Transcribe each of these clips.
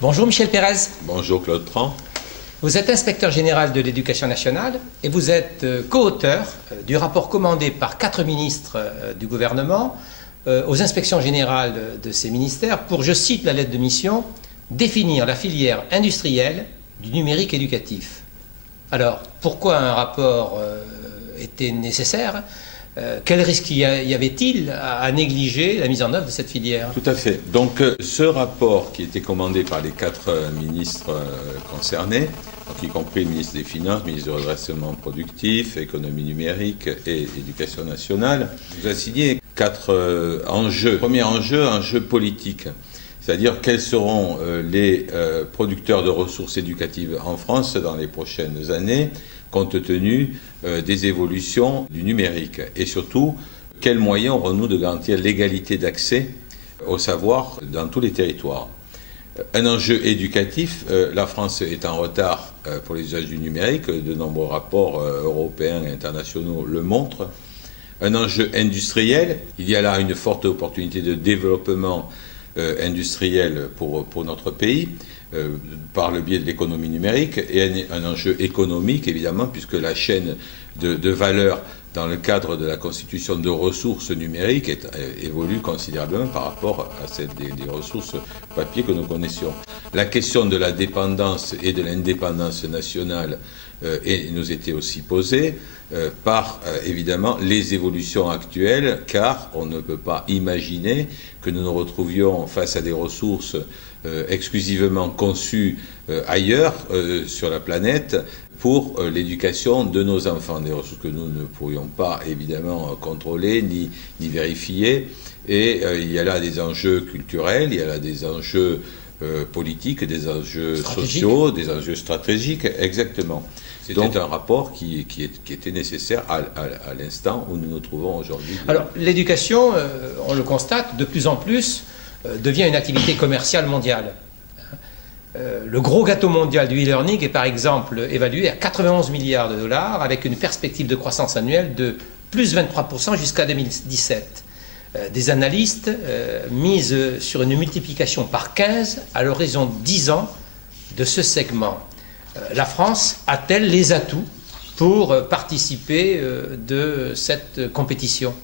Bonjour Michel Pérez. Bonjour Claude Tran. Vous êtes inspecteur général de l'éducation nationale et vous êtes co-auteur du rapport commandé par 4 ministres du gouvernement aux inspections générales de ces ministères pour, je cite la lettre de mission, définir la filière industrielle du numérique éducatif. Alors, pourquoi un rapport était nécessaire ? Quel risque y avait-il à négliger la mise en œuvre de cette filière ? Tout à fait. Donc ce rapport qui était commandé par les 4 ministres concernés, donc y compris le ministre des Finances, le ministre du Redressement productif, économie numérique et éducation nationale, nous a signé 4 enjeux. Premier enjeu politique. C'est-à-dire quels seront les producteurs de ressources éducatives en France dans les prochaines années, compte tenu des évolutions du numérique. Et surtout, quels moyens aurons-nous de garantir l'égalité d'accès au savoir dans tous les territoires. Un enjeu éducatif, la France est en retard pour les usages du numérique, de nombreux rapports européens et internationaux le montrent. Un enjeu industriel, il y a là une forte opportunité de développement industriel pour notre pays, par le biais de l'économie numérique, et un enjeu économique, évidemment, puisque la chaîne de valeur dans le cadre de la constitution de ressources numériques évolue considérablement par rapport à celle des ressources papier que nous connaissions. La question de la dépendance et de l'indépendance nationale nous était aussi posée par, évidemment, les évolutions actuelles, car on ne peut pas imaginer que nous nous retrouvions face à des ressources exclusivement conçues ailleurs sur la planète pour l'éducation de nos enfants, des ressources que nous ne pourrions pas évidemment contrôler ni vérifier. Et il y a là des enjeux culturels, il y a là des enjeux politiques, des enjeux sociaux, des enjeux stratégiques, exactement. C'était un rapport qui était nécessaire à l'instant où nous nous trouvons aujourd'hui. Alors, l'éducation, on le constate, de plus en plus, devient une activité commerciale mondiale. Le gros gâteau mondial du e-learning est par exemple évalué à 91 milliards de dollars avec une perspective de croissance annuelle de plus 23% jusqu'à 2017. Des analystes misent sur une multiplication par 15 à l'horizon de 10 ans de ce segment. La France a-t-elle les atouts pour participer de cette compétition ?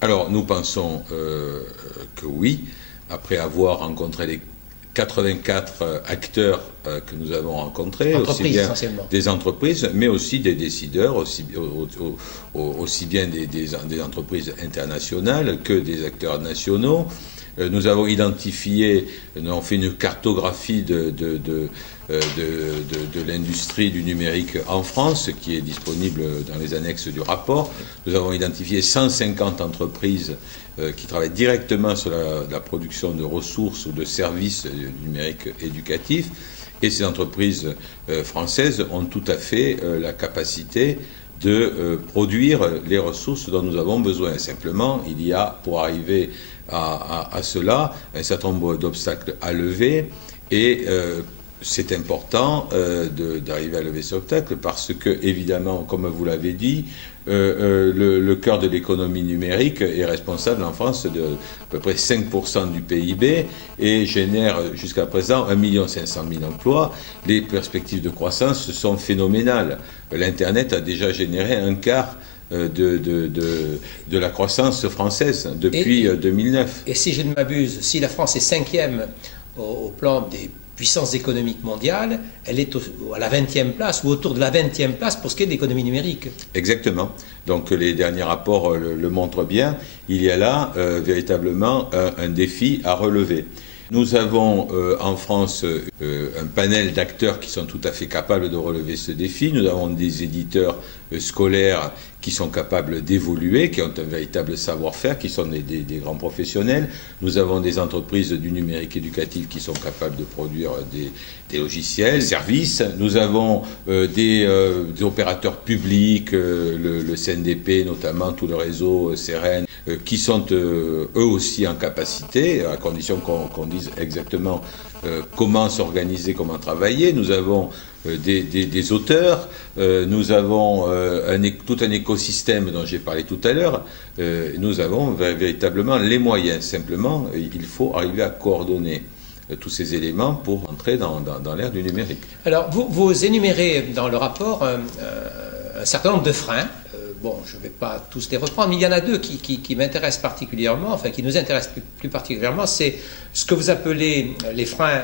Alors nous pensons que oui, après avoir rencontré les 84 acteurs que nous avons rencontrés, aussi bien des entreprises, mais aussi des décideurs, aussi bien des entreprises internationales que des acteurs nationaux. Nous avons identifié, nous avons fait une cartographie de l'industrie du numérique en France, qui est disponible dans les annexes du rapport. Nous avons identifié 150 entreprises qui travaillent directement sur la production de ressources ou de services numériques éducatifs. Et ces entreprises françaises ont tout à fait la capacité de produire les ressources dont nous avons besoin. Simplement, il y a, pour arriver à cela, un certain nombre d'obstacles à lever, et c'est important d'arriver à lever ces obstacles parce que, évidemment, comme vous l'avez dit, le cœur de l'économie numérique est responsable en France de à peu près 5% du PIB et génère jusqu'à présent 1 500 000 emplois. Les perspectives de croissance sont phénoménales. L'Internet a déjà généré un quart de la croissance française depuis 2009. Et si je ne m'abuse, si la France est 5e au plan des puissance économique mondiale, elle est à la 20e place ou autour de la 20e place pour ce qui est de l'économie numérique. Exactement. Donc les derniers rapports le montrent bien. Il y a là véritablement un défi à relever. Nous avons en France un panel d'acteurs qui sont tout à fait capables de relever ce défi. Nous avons des éditeurs scolaires qui sont capables d'évoluer, qui ont un véritable savoir-faire, qui sont des grands professionnels. Nous avons des entreprises du numérique éducatif qui sont capables de produire des logiciels, des services. Nous avons des opérateurs publics, le CNDP notamment, tout le réseau CEREN, qui sont eux aussi en capacité, à condition qu'on dise exactement comment s'organiser, comment travailler. Nous avons des auteurs, nous avons tout un écosystème dont j'ai parlé tout à l'heure, nous avons véritablement les moyens. Simplement, il faut arriver à coordonner tous ces éléments pour entrer dans l'ère du numérique. Alors, vous énumérez dans le rapport un certain nombre de freins. Bon, je ne vais pas tous les reprendre, mais il y en a deux qui m'intéressent particulièrement, enfin qui nous intéressent plus particulièrement. C'est ce que vous appelez les freins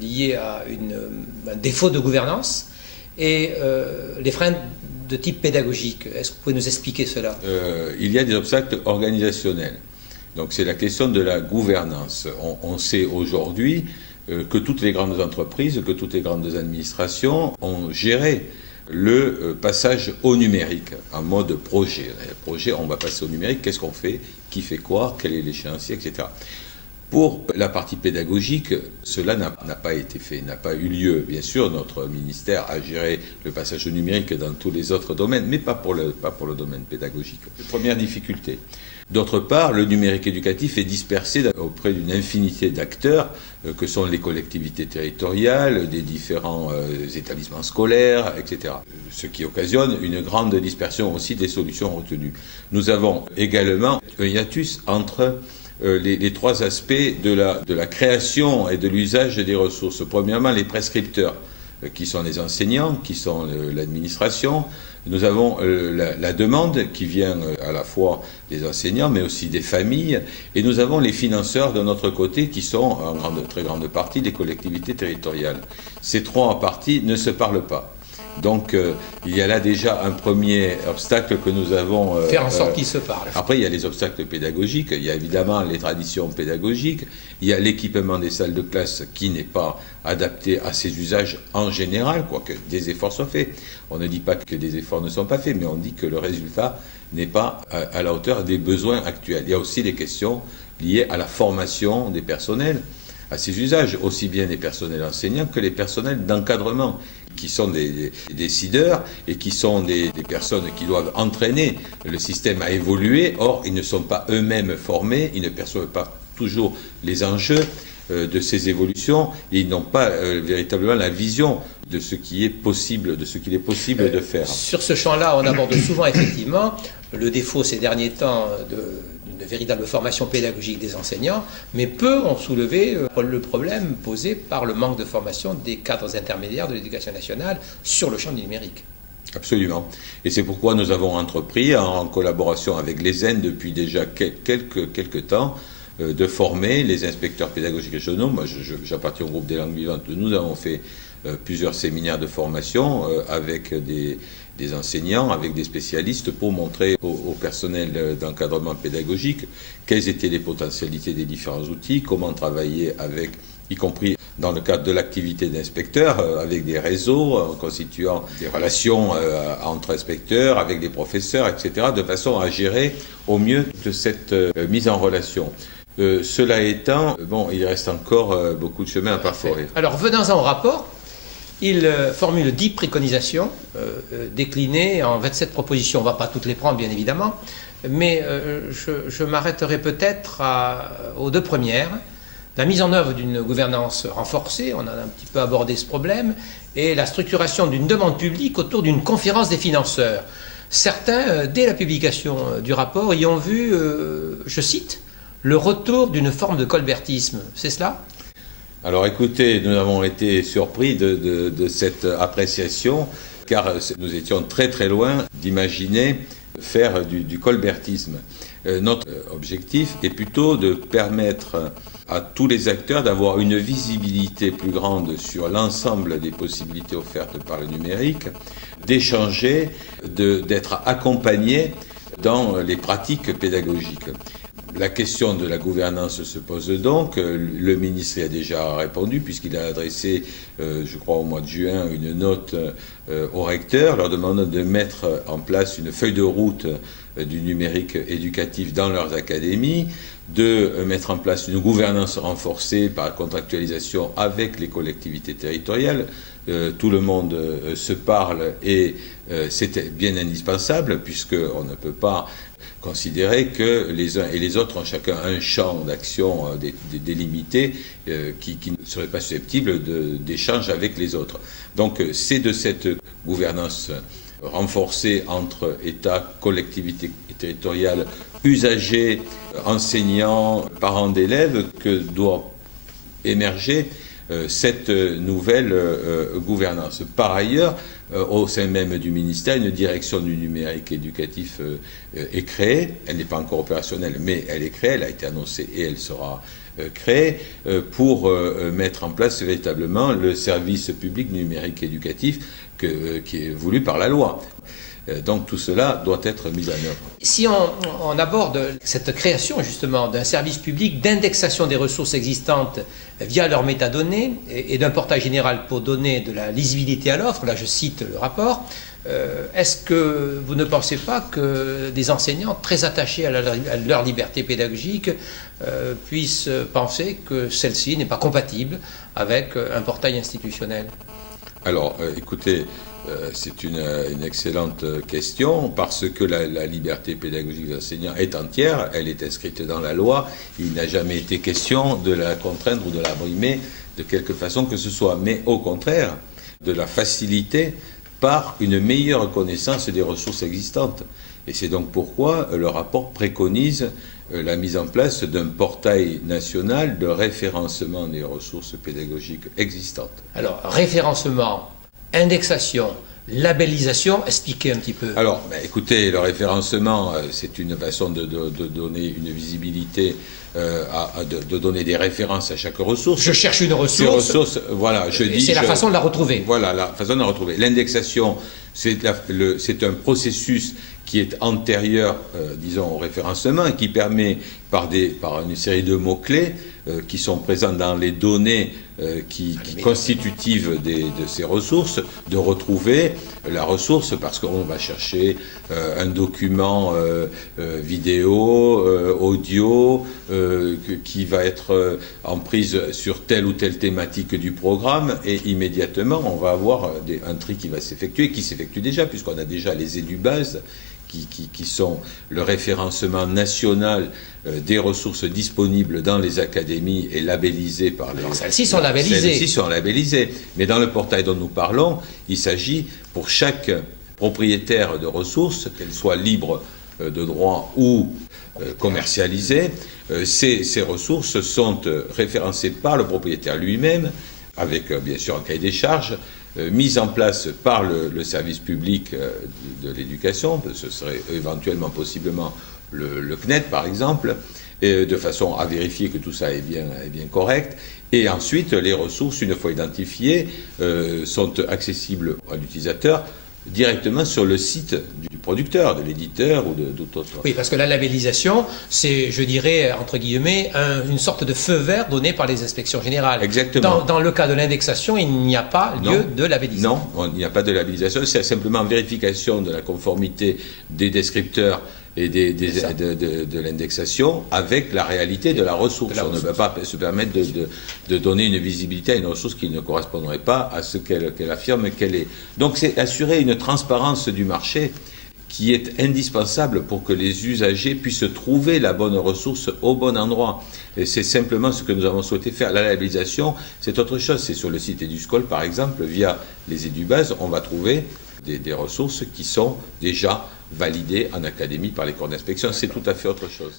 liés à un défaut de gouvernance et les freins de type pédagogique. Est-ce que vous pouvez nous expliquer cela ? Il y a des obstacles organisationnels. Donc c'est la question de la gouvernance. On sait aujourd'hui que toutes les grandes entreprises, que toutes les grandes administrations ont géré le passage au numérique en mode projet. Projet, on va passer au numérique, qu'est-ce qu'on fait, qui fait quoi, quel est l'échéancier, etc. Pour la partie pédagogique, cela n'a pas été fait, n'a pas eu lieu. Bien sûr, notre ministère a géré le passage au numérique dans tous les autres domaines, mais pas pour le domaine pédagogique. Première difficulté. D'autre part, le numérique éducatif est dispersé auprès d'une infinité d'acteurs que sont les collectivités territoriales, des différents établissements scolaires, etc. Ce qui occasionne une grande dispersion aussi des solutions retenues. Nous avons également un hiatus entre les trois aspects de la création et de l'usage des ressources. Premièrement, les prescripteurs, qui sont les enseignants, qui sont l'administration. Nous avons la demande qui vient à la fois des enseignants, mais aussi des familles. Et nous avons les financeurs de notre côté, qui sont en très grande partie des collectivités territoriales. Ces trois parties ne se parlent pas. Donc il y a là déjà un premier obstacle que nous avons... faire en sorte qu'ils se parlent. Après, il y a les obstacles pédagogiques, il y a évidemment les traditions pédagogiques, il y a l'équipement des salles de classe qui n'est pas adapté à ces usages en général, quoique des efforts soient faits. On ne dit pas que des efforts ne sont pas faits, mais on dit que le résultat n'est pas à la hauteur des besoins actuels. Il y a aussi des questions liées à la formation des personnels, à ces usages, aussi bien les personnels enseignants que les personnels d'encadrement, qui sont des décideurs et qui sont des personnes qui doivent entraîner le système à évoluer. Or, ils ne sont pas eux-mêmes formés, ils ne perçoivent pas toujours les enjeux de ces évolutions et ils n'ont pas véritablement la vision de ce qui est possible, de de faire. Sur ce champ-là, on aborde souvent effectivement le défaut ces derniers temps d'une véritable formation pédagogique des enseignants, mais peu ont soulevé le problème posé par le manque de formation des cadres intermédiaires de l'éducation nationale sur le champ du numérique. Absolument. Et c'est pourquoi nous avons entrepris, en collaboration avec l'ESN depuis déjà quelques temps, de former les inspecteurs pédagogiques régionaux. Moi, j'appartiens au groupe des langues vivantes. Nous avons fait plusieurs séminaires de formation avec des enseignants, avec des spécialistes pour montrer au personnel d'encadrement pédagogique quelles étaient les potentialités des différents outils, comment travailler avec, y compris dans le cadre de l'activité d'inspecteur, avec des réseaux, en constituant des relations entre inspecteurs, avec des professeurs, etc., de façon à gérer au mieux de cette mise en relation. Cela étant, il reste encore beaucoup de chemin à parcourir. Alors, venons-en au rapport. Il formule 10 préconisations déclinées en 27 propositions. On ne va pas toutes les prendre, bien évidemment, mais je m'arrêterai peut-être aux deux premières. La mise en œuvre d'une gouvernance renforcée, on a un petit peu abordé ce problème, et la structuration d'une demande publique autour d'une conférence des financeurs. Certains, dès la publication du rapport, y ont vu, je cite, le retour d'une forme de colbertisme. C'est cela ? Alors écoutez, nous avons été surpris de cette appréciation, car nous étions très très loin d'imaginer faire du colbertisme. Notre objectif est plutôt de permettre à tous les acteurs d'avoir une visibilité plus grande sur l'ensemble des possibilités offertes par le numérique, d'échanger, d'être accompagnés dans les pratiques pédagogiques. La question de la gouvernance se pose donc. Le ministre y a déjà répondu puisqu'il a adressé, je crois au mois de juin, une note aux recteurs leur demandant de mettre en place une feuille de route du numérique éducatif dans leurs académies, de mettre en place une gouvernance renforcée par contractualisation avec les collectivités territoriales. Tout le monde se parle et c'est bien indispensable puisqu'on ne peut pas considérer que les uns et les autres ont chacun un champ d'action délimité qui ne serait pas susceptible d'échange avec les autres. Donc c'est de cette gouvernance renforcée entre État, collectivités territoriales, usagers, enseignants, parents d'élèves que doit émerger cette nouvelle gouvernance. Par ailleurs, au sein même du ministère, une direction du numérique éducatif est créée. Elle n'est pas encore opérationnelle, mais elle est créée, elle a été annoncée et elle sera créée pour mettre en place véritablement le service public numérique éducatif qui est voulu par la loi. Donc tout cela doit être mis en œuvre. Si on aborde cette création justement d'un service public d'indexation des ressources existantes via leurs métadonnées et d'un portail général pour donner de la lisibilité à l'offre, là je cite le rapport, est-ce que vous ne pensez pas que des enseignants très attachés à leur liberté pédagogique puissent penser que celle-ci n'est pas compatible avec un portail institutionnel? Alors, écoutez, c'est une excellente question parce que la liberté pédagogique des enseignants est entière, elle est inscrite dans la loi, il n'a jamais été question de la contraindre ou de la brimer de quelque façon que ce soit, mais au contraire, de la faciliter par une meilleure connaissance des ressources existantes. Et c'est donc pourquoi le rapport préconise la mise en place d'un portail national de référencement des ressources pédagogiques existantes. Alors, référencement, indexation, labellisation, expliquez un petit peu. Alors, écoutez, le référencement, c'est une façon de donner une visibilité, de donner des références à chaque ressource. Je cherche une ressource. Ces ressources, voilà, c'est la façon de la retrouver. Voilà, la façon de la retrouver. L'indexation, c'est un processus qui est antérieur, disons, au référencement et qui permet, par une série de mots-clés qui sont présents dans les données constitutives de ces ressources, de retrouver la ressource parce qu'on va chercher un document vidéo, audio, qui va être en prise sur telle ou telle thématique du programme et immédiatement on va avoir un tri qui va s'effectuer, qui s'effectue déjà puisqu'on a déjà les édubases qui sont le référencement national des ressources disponibles dans les académies et labellisées par les... Celles-ci sont labellisées. Celles-ci sont labellisées. Mais dans le portail dont nous parlons, il s'agit pour chaque propriétaire de ressources, qu'elles soient libres de droit ou commercialisées, ces ressources sont référencées par le propriétaire lui-même, avec bien sûr un cahier des charges, mise en place par le service public de l'éducation, ce serait éventuellement possiblement le CNED par exemple, et de façon à vérifier que tout ça est bien correct. Et ensuite, les ressources, une fois identifiées, sont accessibles à l'utilisateur directement sur le site du producteur, de l'éditeur ou d'autres. Oui, parce que la labellisation, c'est, je dirais, entre guillemets, une sorte de feu vert donné par les inspections générales. Exactement. Dans le cas de l'indexation, il n'y a pas lieu de labellisation. Non, il n'y a pas de labellisation, c'est simplement vérification de la conformité des descripteurs et de l'indexation avec la réalité de la ressource. On ne peut pas se permettre de donner une visibilité à une ressource qui ne correspondrait pas à ce qu'elle affirme qu'elle est. Donc c'est assurer une transparence du marché qui est indispensable pour que les usagers puissent trouver la bonne ressource au bon endroit. Et c'est simplement ce que nous avons souhaité faire. La labellisation, c'est autre chose. C'est sur le site EduScol, par exemple, via les édubases, on va trouver des ressources qui sont déjà validées en académie par les corps d'inspection. C'est tout à fait autre chose.